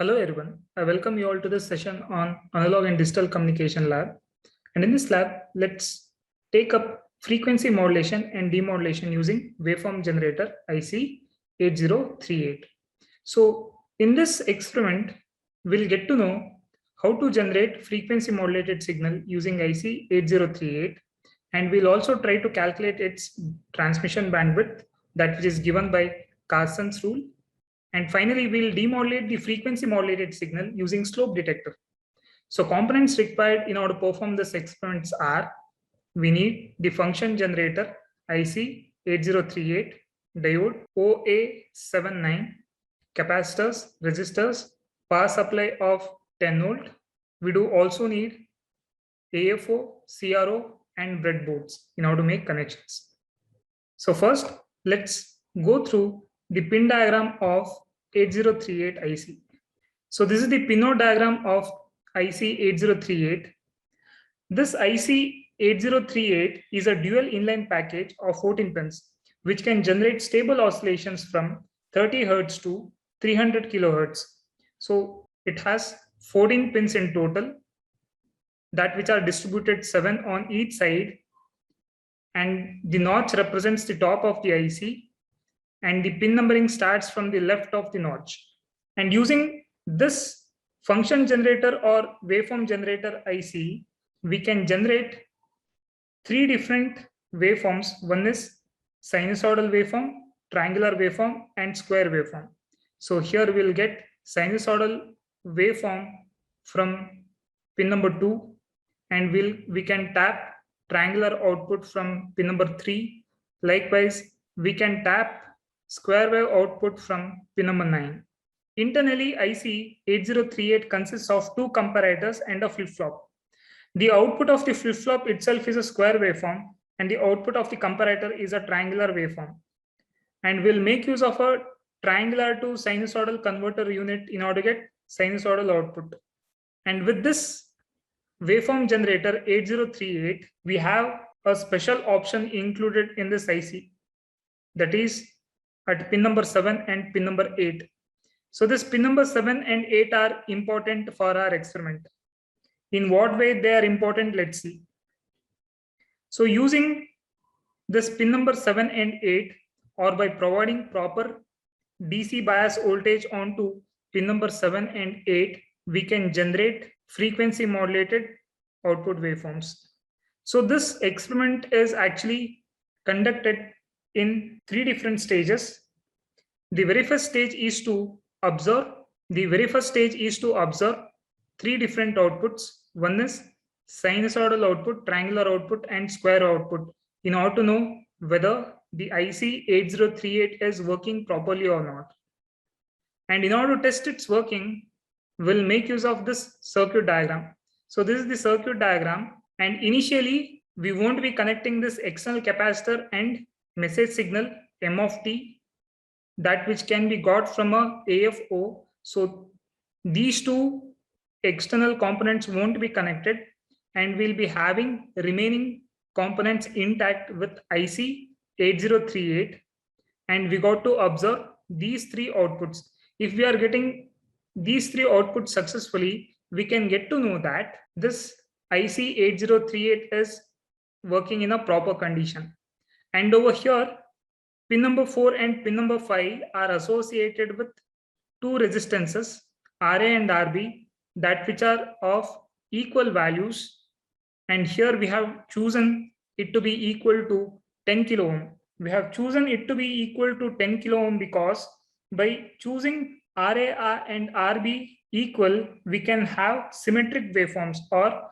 Hello everyone, I welcome you all to this session on Analog and Digital Communication Lab. And in this lab, let's take up frequency modulation and demodulation using waveform generator IC8038. So in this experiment, we'll get to know how to generate frequency modulated signal using IC8038, and we'll also try to calculate its transmission bandwidth, that which is given by Carson's rule. And finally, we'll demodulate the frequency modulated signal using slope detector. So components required in order to perform this experiments are, we need the function generator IC8038, diode OA79, capacitors, resistors, power supply of 10 volt. We do also need AFO, CRO, and breadboards in order to make connections. So first, let's go through the pin diagram of 8038 IC. So this is the pinout diagram of IC8038. This IC8038 is a dual inline package of 14 pins, which can generate stable oscillations from 30 Hz to 300 kHz. So it has 14 pins in total, that which are distributed 7 on each side, and the notch represents the top of the IC, and the pin numbering starts from the left of the notch. And using this function generator or waveform generator IC, we can generate 3 different waveforms. One is sinusoidal waveform, triangular waveform, and square waveform. So here we'll get sinusoidal waveform from pin number 2, and we can tap triangular output from pin number 3. Likewise, we can tap square wave output from pin number 9. Internally, IC8038 consists of 2 comparators and a flip-flop. The output of the flip-flop itself is a square waveform, and the output of the comparator is a triangular waveform. And we'll make use of a triangular to sinusoidal converter unit in order to get sinusoidal output. And with this waveform generator 8038, we have a special option included in this IC, that is at pin number 7 and pin number 8. So this pin number 7 and 8 are important for our experiment. In what way they are important, let's see. So using this pin number 7 and 8, or by providing proper DC bias voltage onto pin number 7 and 8, we can generate frequency modulated output waveforms. So this experiment is actually conducted in 3 different stages. The very first stage is to observe. 3 different outputs. One is sinusoidal output, triangular output, and square output, in order to know whether the IC8038 is working properly or not. And in order to test its working, we'll make use of this circuit diagram. So this is the circuit diagram, and initially we won't be connecting this external capacitor and message signal M of t, that which can be got from a AFO. So these 2 external components won't be connected, and we'll be having remaining components intact with IC8038, and we got to observe these 3 outputs. If we are getting these 3 outputs successfully, we can get to know that this IC8038 is working in a proper condition. And over here, pin number 4 and pin number 5 are associated with 2 resistances, RA and RB, that which are of equal values. And here we have chosen it to be equal to 10 kilo ohm. We have chosen it to be equal to 10 kilo ohm because by choosing RA and RB equal, we can have symmetric waveforms, or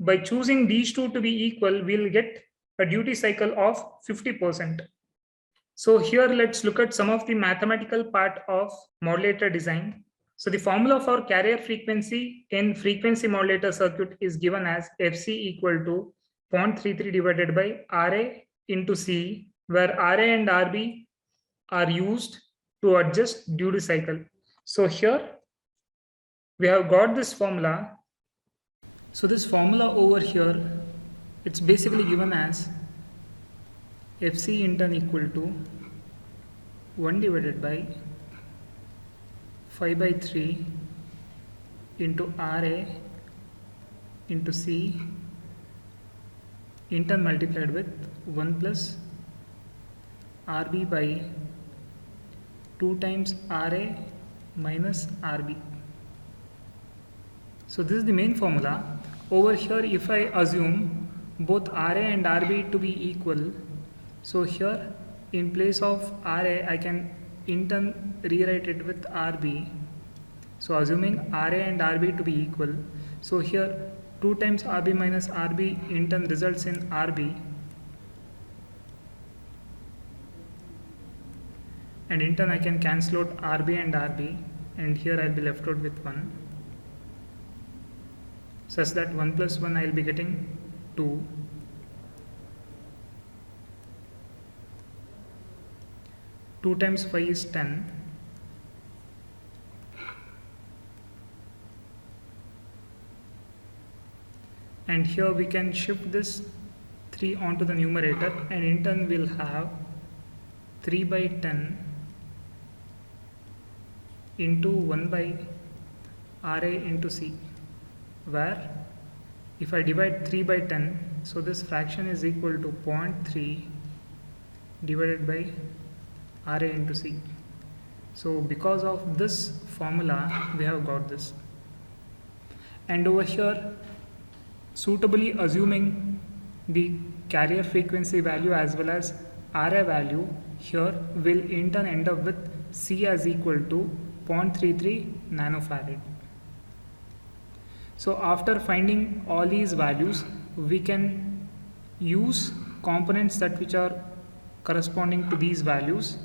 by choosing these 2 to be equal, we'll get a duty cycle of 50%. So here let's look at some of the mathematical part of modulator design. So the formula for carrier frequency in frequency modulator circuit is given as FC equal to 0.33 divided by RA into C, where RA and RB are used to adjust duty cycle. So here we have got this formula. So this formula over here, it's basically given as FC intern equal to 1 divided by 5 by 3 into RA into C intern multiplied with 1 plus RB by 2 times RA minus RB. So this is the main formula. Over here, if I assume both RA and RB to be equal, so here in place of RA I can in turn rewrite it with RB. So assuming RA and RB to be equal, so here 2 times RB minus RB in turn results in RB, and in turn I can cancel out RB and RB, and here I'll be left out with 1, such that 1 plus 1 I'll be getting 2. 2 times 5 is 10. And here we can shift this 3 onto the numerator, and in turn we'll have 3 by 10 into 1 by RA into C, where if I divide 3 by 10, so this fraction is equal to 0.3 divided by RA into C. So because of this formula we have got this. And over here, suitably assuming the carrier frequency value as well as RA value, here will in turn end up with C as equal to 0.33 nanofarad. So after finding all these values, we can use components that which are corresponding to these values,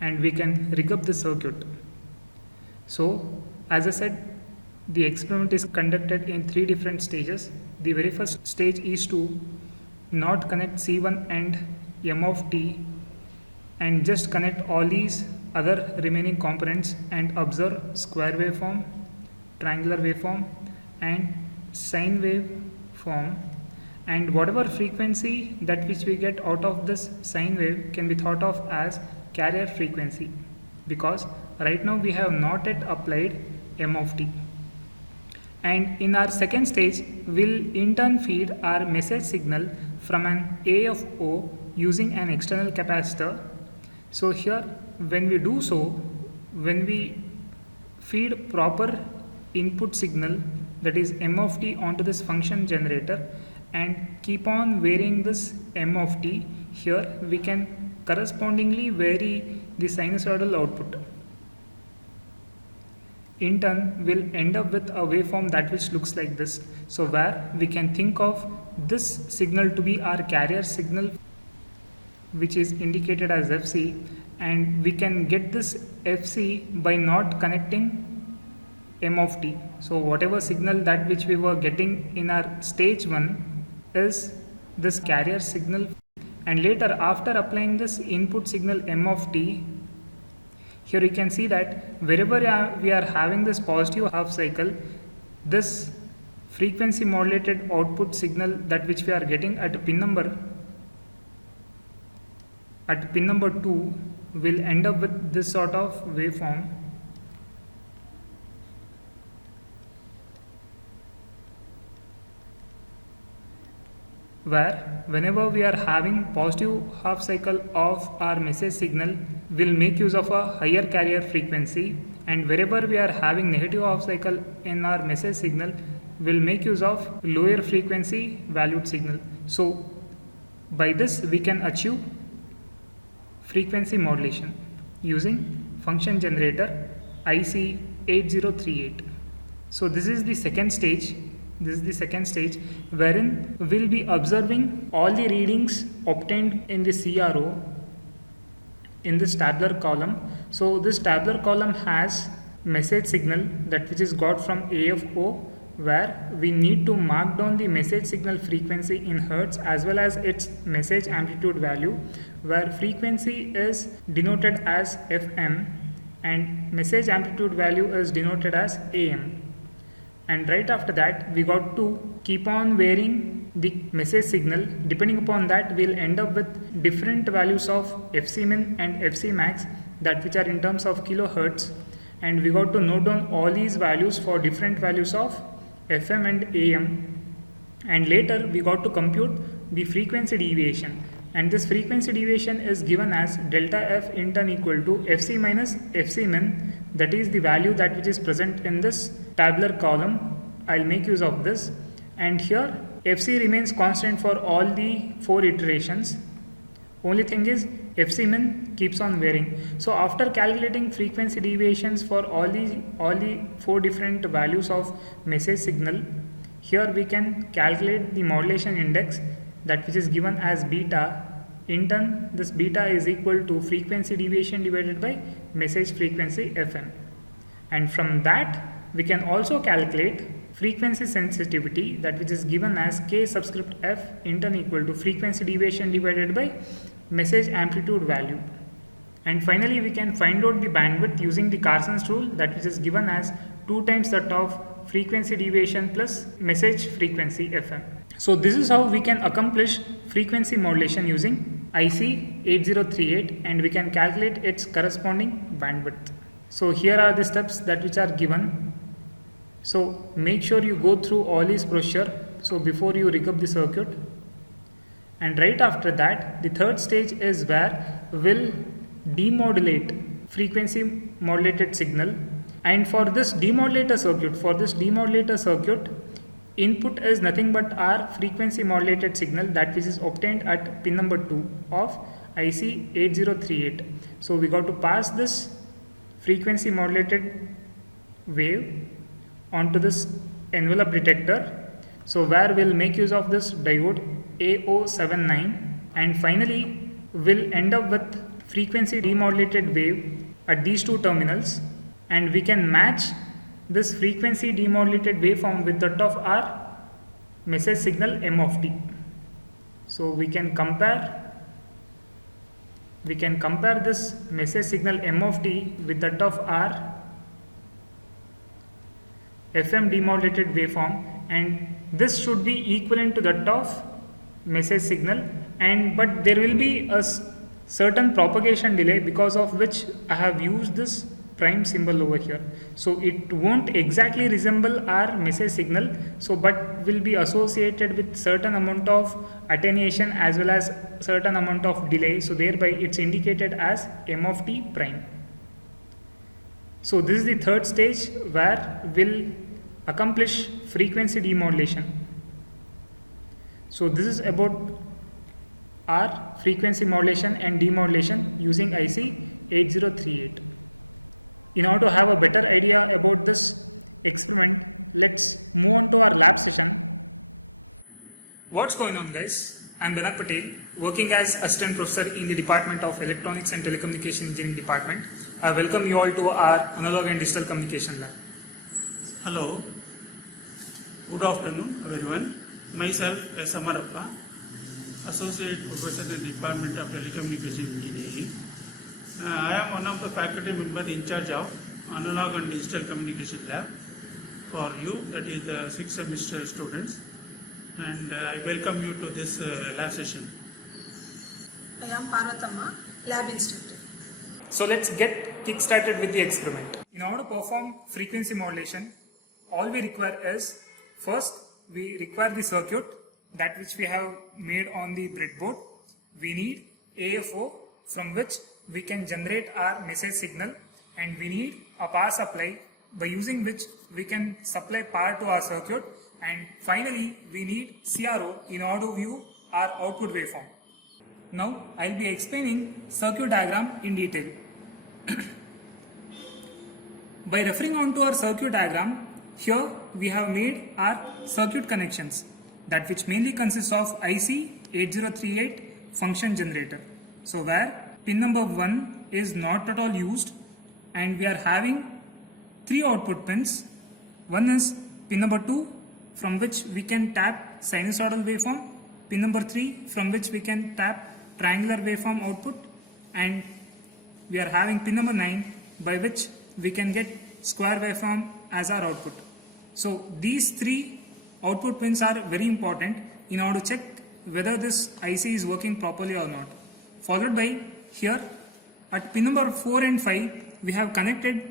and we can rig up the circuit. So as I said, the experiment is conducted in 3 different stages. The very first stage is to not connect C1 and M of t and just connect all these other remaining components and observe square waveform, triangular waveform and sine waveform, and whatever frequency that which we get out of this sine wave can be thought of as carrier frequency, because right now we have not yet applied M of t. And in our second stage, we'll in turn feed our message signal from an AFO using an external capacitor. So here, when we do so, when we feed proper input signal, that is M of t, onto this function generator and keep on varying this M of t, here we can correspondingly vary the sinusoidal output. In turn, we'll end up with a waveform that which looks like this. So where we can think of this signal to be our carrier signal, which is indicated as FC, and we can get this FC by not connecting M of t. So whatever signal that which we were getting in our stage 1 is this carrier signal, and later after applying this input signal M of t, here you can see that wherever we are having this positive half cycle, this frequency modulated output signal that which we are getting at pin number 2 will end up with this sort of waveform, where whenever we are having positive half cycle of our message signal, we'll make use of a higher carrier frequency, and wherever we are having negative half cycle in our message signal, we'll make use of lower frequency valued signal. So by this we can achieve frequency modulation using function generator IC8038. So this is the second stage. Wherein we'll be observing all the readings obtained in the CRO in this tabular column. So this tabular column has message signal that which is got from AFO, where we need to mark down the message signal frequency in hertz as well as its message amplitude value, where frequency is denoted as FM and message amplitude value is denoted as AM. And right after that, we got to keep on varying the message signal. Depending upon that, we'll end up with different values of FC min and FC max, that which are in terms of kilohertz, and we got to note down all these values for different values of FM and AM, and later we got to compute the frequency deviation, and this frequency deviation is given as delta F intern equal to Fc minus Fc min, that is the value that which is present in this tabular column. I'll make use of this, and here Fc remains constant for all the 4 iterations. Only thing is Fc min keeps on varying. So after calculating frequency deviations for all the 4 different values of message signal, here we can calculate the modulation index, that which is given as beta. In turn, this beta is equal to frequency deviation divided by message frequency Fm, and from that we can also calculate frequency sensitivity, that which is given as k subscript f in turn equal to frequency deviation divided by message amplitude value. And finally we can find out the bandwidth using the Carson's rule, that which is given as 2 times that of frequency deviation plus message frequency Fm. So this is how we can accomplish frequency modulation using IC 8038, and we can calculate its corresponding bandwidth. So here are the steps that which are given. So make sure you go through all these procedure so before you rig up the circuit. And right after that, the third stage is where we'll demodulate frequency modulated signal. And for this demodulator circuit, input is nothing but our frequency modulated signal, that which is obtained at pin number 2 of IC 8038. So we got to pass this frequency modulated wave onto this envelope detector, so where we'll make use of this diode A079, and finally we'll end up with frequency demodulated wave at these 2 terminals, and we can match this frequency demodulated waveform with that of our message signal m of t. So we can compare this message signal m of t with that of our FM demodulated waveform, and this should be equivalent to that of message signal, and but there will be a certain propagation delay, because of which I have used this prime symbol over here. So it won't exactly resemble our message signal, so but will be associated with certain amount of attenuation as well as certain amount of delay, so thereby it's indicated as m of t prime. So this is the third stage where we'll accomplish frequency demodulation. So this is about our frequency modulation and demodulation using IC 8038. In order to have a better idea about this experiment, let's move on to our lab session. What's going on, guys? I'm Benak Patel, working as assistant professor in the Department of Electronics and Telecommunication Engineering Department. I welcome you all to our Analog and Digital Communication Lab. Hello, good afternoon everyone. Myself S. Amarappa, Associate Professor in the Department of Telecommunication Engineering. I am one of the faculty members in charge of Analog and Digital Communication Lab for you, that is the 6th semester students, and I welcome you to this lab session. I am Parvathamma, lab instructor. So let's get kick-started with the experiment. In order to perform frequency modulation, all we require is, first we require the circuit that which we have made on the breadboard. We need AFO from which we can generate our message signal, and we need a power supply by using which we can supply power to our circuit, and finally we need CRO in order to view our output waveform. Now I will be explaining circuit diagram in detail. By referring on to our circuit diagram, here we have made our circuit connections, that which mainly consists of IC 8038 function generator. So where pin number 1 is not at all used, and we are having 3 output pins. One is pin number 2, from which we can tap sinusoidal waveform, pin number 3 from which we can tap triangular waveform output, and we are having pin number 9 by which we can get square waveform as our output. So these 3 output pins are very important in order to check whether this IC is working properly or not. Followed by here at pin number 4 and 5, we have connected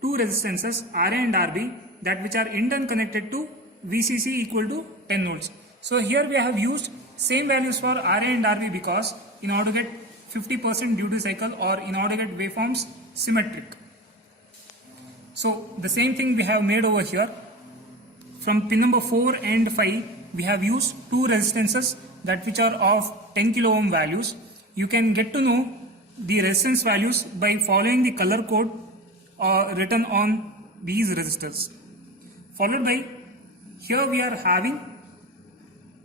two resistances RA and RB, that which are in turn connected to VCC equal to 10 volts. So here we have used same values for RA and RB because in order to get 50% duty cycle or in order to get waveforms symmetric. So the same thing we have made over here. From pin number 4 and 5, we have used two resistances that which are of 10 kilo ohm values. You can get to know the resistance values by following the color code written on these resistors. Followed by, here we are having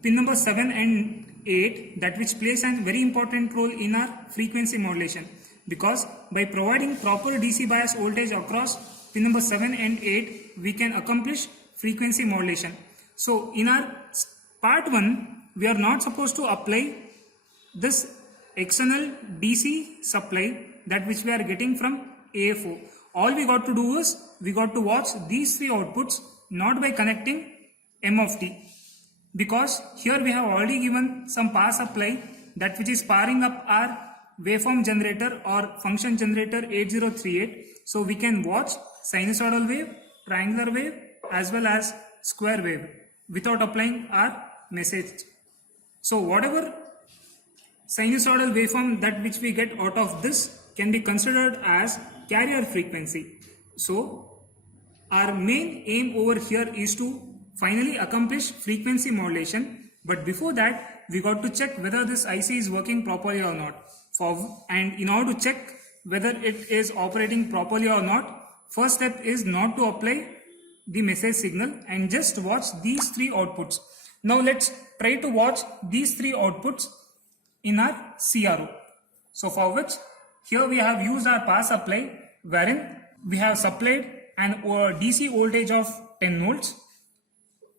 pin number 7 and 8, that which plays a very important role in our frequency modulation, because by providing proper DC bias voltage across pin number 7 and 8, we can accomplish frequency modulation. So in our part 1, we are not supposed to apply this external DC supply that which we are getting from AFO. All we got to do is we got to watch these three outputs, not by connecting M of T, because here we have already given some power supply that which is powering up our waveform generator or function generator 8038. So we can watch sinusoidal wave, triangular wave as well as square wave without applying our message. So whatever sinusoidal waveform that which we get out of this can be considered as carrier frequency. So our main aim over here is to finally accomplish frequency modulation, but before that we got to check whether this IC is working properly or not. And in order to check whether it is operating properly or not, first step is not to apply the message signal and just watch these three outputs. Now let's try to watch these three outputs in our CRO. So for which here we have used our power supply, wherein we have supplied an DC voltage of 10 volts,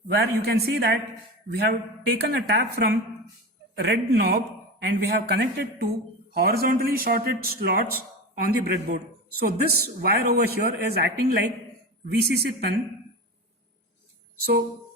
where you can see that we have taken a tap from red knob and we have connected to horizontally shorted slots on the breadboard. So this wire over here is acting like VCC pin. So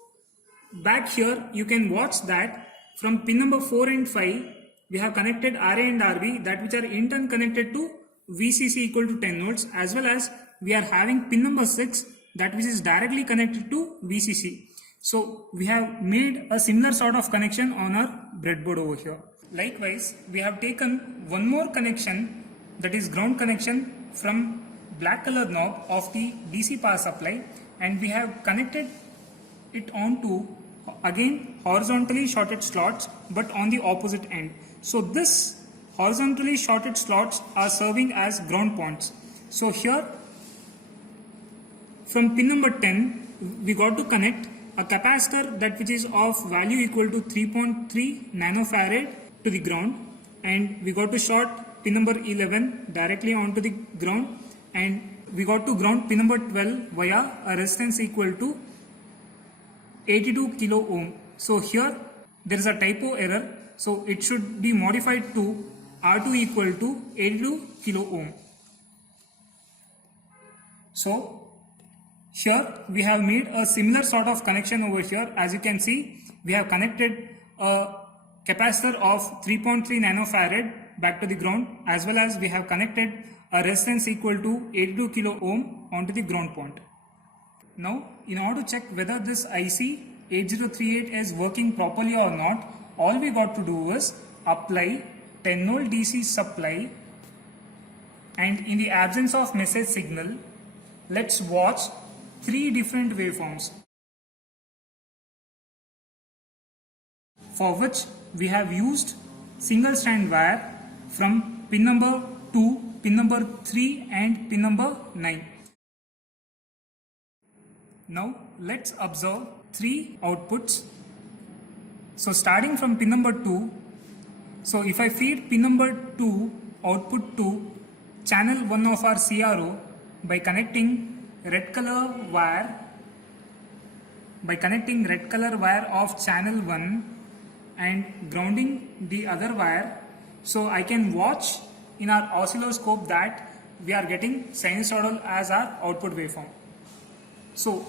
back here you can watch that from pin number 4 and 5 we have connected RA and RB, that which are in turn connected to VCC equal to 10 volts, as well as we are having pin number 6 that which is directly connected to VCC. So we have made a similar sort of connection on our breadboard over here. Likewise, we have taken one more connection, that is ground connection, from black color knob of the DC power supply, and we have connected it onto again horizontally shorted slots but on the opposite end. So this horizontally shorted slots are serving as ground points. So here from pin number 10 we got to connect a capacitor that which is of value equal to 3.3 nanofarad to the ground, and we got to short pin number 11 directly onto the ground, and we got to ground pin number 12 via a resistance equal to 82 kilo ohm. So here there is a typo error, so it should be modified to R2 equal to 82 kilo ohm. So here we have made a similar sort of connection over here. As you can see, we have connected a capacitor of 3.3 nanofarad back to the ground, as well as we have connected a resistance equal to 82 kilo ohm onto the ground point. Now, in order to check whether this IC 8038 is working properly or not, all we got to do is apply 10 volt DC supply, and in the absence of message signal, let's watch three different waveforms, for which we have used single strand wire from pin number 2, pin number 3 and pin number 9. Now let's observe three outputs. So starting from pin number 2, so if I feed pin number 2 output to channel 1 of our CRO by connecting red color wire of channel 1 and grounding the other wire, so I can watch in our oscilloscope that we are getting sinusoidal as our output waveform. So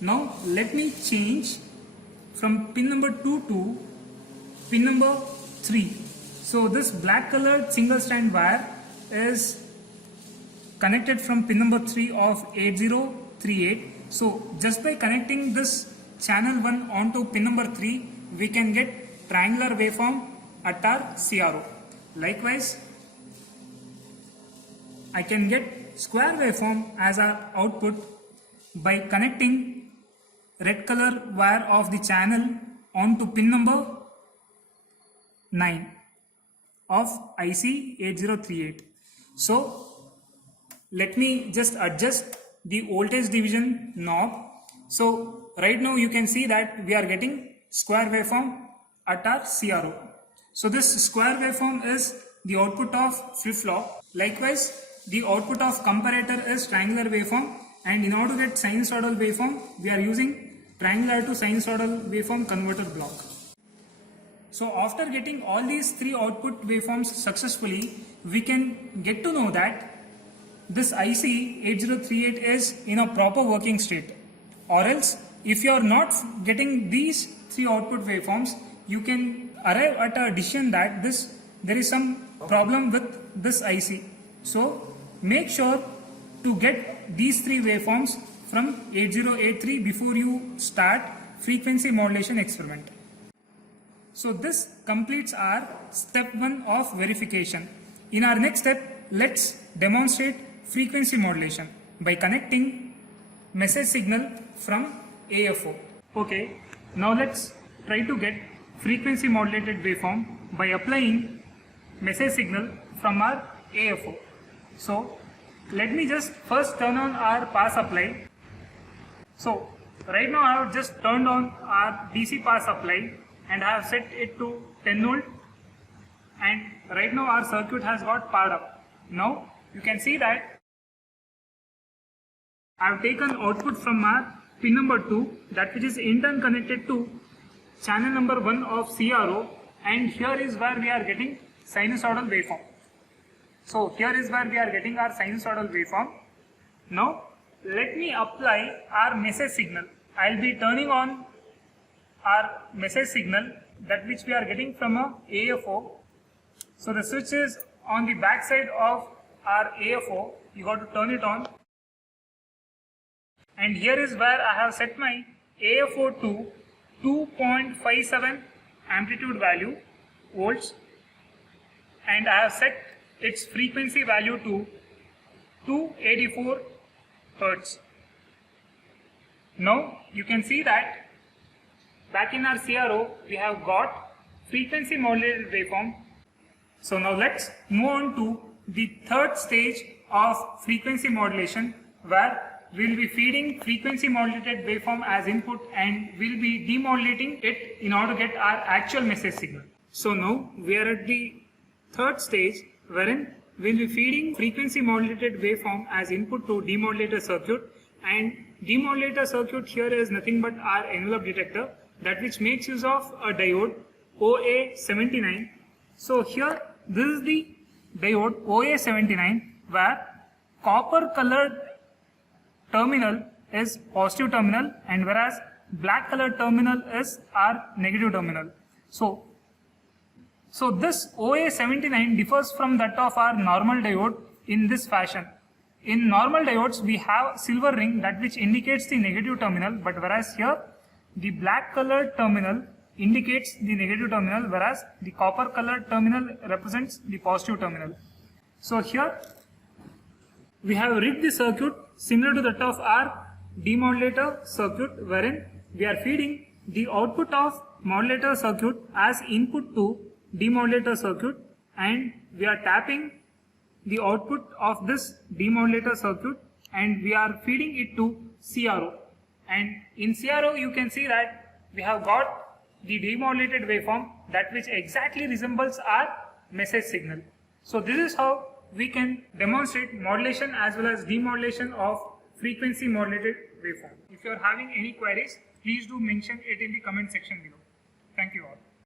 now let me change from pin number 2 to pin number 3. So this black colored single strand wire is connected from pin number 3 of 8038. So just by connecting this channel 1 onto pin number 3, we can get triangular waveform at our CRO. Likewise, I can get square waveform as our output by connecting red color wire of the channel onto pin number 9 of IC 8038. So let me just adjust the voltage division knob. So right now you can see that we are getting square waveform at our CRO. So this square waveform is the output of flip-flop. Likewise, the output of comparator is triangular waveform, and in order to get sinusoidal waveform, we are using triangular to sinusoidal waveform converter block. So after getting all these three output waveforms successfully, we can get to know that this IC 8038 is in a proper working state. Or else, if you are not getting these three output waveforms, you can arrive at a decision that there is some problem with this IC. So make sure to get these three waveforms from 8083 before you start frequency modulation experiment. So this completes our step 1 of verification. In our next step, let's demonstrate frequency modulation by connecting message signal from AFO. Okay, now let's try to get frequency modulated waveform by applying message signal from our AFO. So let me just first turn on our power supply. So right now I have just turned on our DC power supply and I have set it to 10 volt, and right now our circuit has got powered up. Now you can see that I have taken output from our pin number 2, that which is in turn connected to channel number 1 of CRO, and here is where we are getting sinusoidal waveform. So here is where we are getting our sinusoidal waveform. Now let me apply our message signal. I will be turning on our message signal, that which we are getting from a AFO. So the switch is on the back side of our AFO. You got to turn it on. And here is where I have set my AFO to 2.57 amplitude value volts, and I have set its frequency value to 284 Hertz. Now you can see that back in our CRO we have got frequency modulated waveform. So now let's move on to the third stage of frequency modulation, where we will be feeding frequency modulated waveform as input and we will be demodulating it in order to get our actual message signal. So now we are at the third stage, wherein we will be feeding frequency modulated waveform as input to demodulator circuit, and demodulator circuit here is nothing but our envelope detector, that which makes use of a diode OA79. So here this is the diode OA79, where copper colored terminal is positive terminal, and whereas black colored terminal is our negative terminal. So this OA79 differs from that of our normal diode in this fashion. In normal diodes we have silver ring, that which indicates the negative terminal, but whereas here the black colored terminal indicates the negative terminal, whereas the copper colored terminal represents the positive terminal. So here we have rigged the circuit similar to that of our demodulator circuit, wherein we are feeding the output of modulator circuit as input to demodulator circuit, and we are tapping the output of this demodulator circuit and we are feeding it to CRO. And in CRO you can see that we have got the demodulated waveform, that which exactly resembles our message signal. So this is how we can demonstrate modulation as well as demodulation of frequency modulated waveform. If you are having any queries, please do mention it in the comment section below. Thank you all.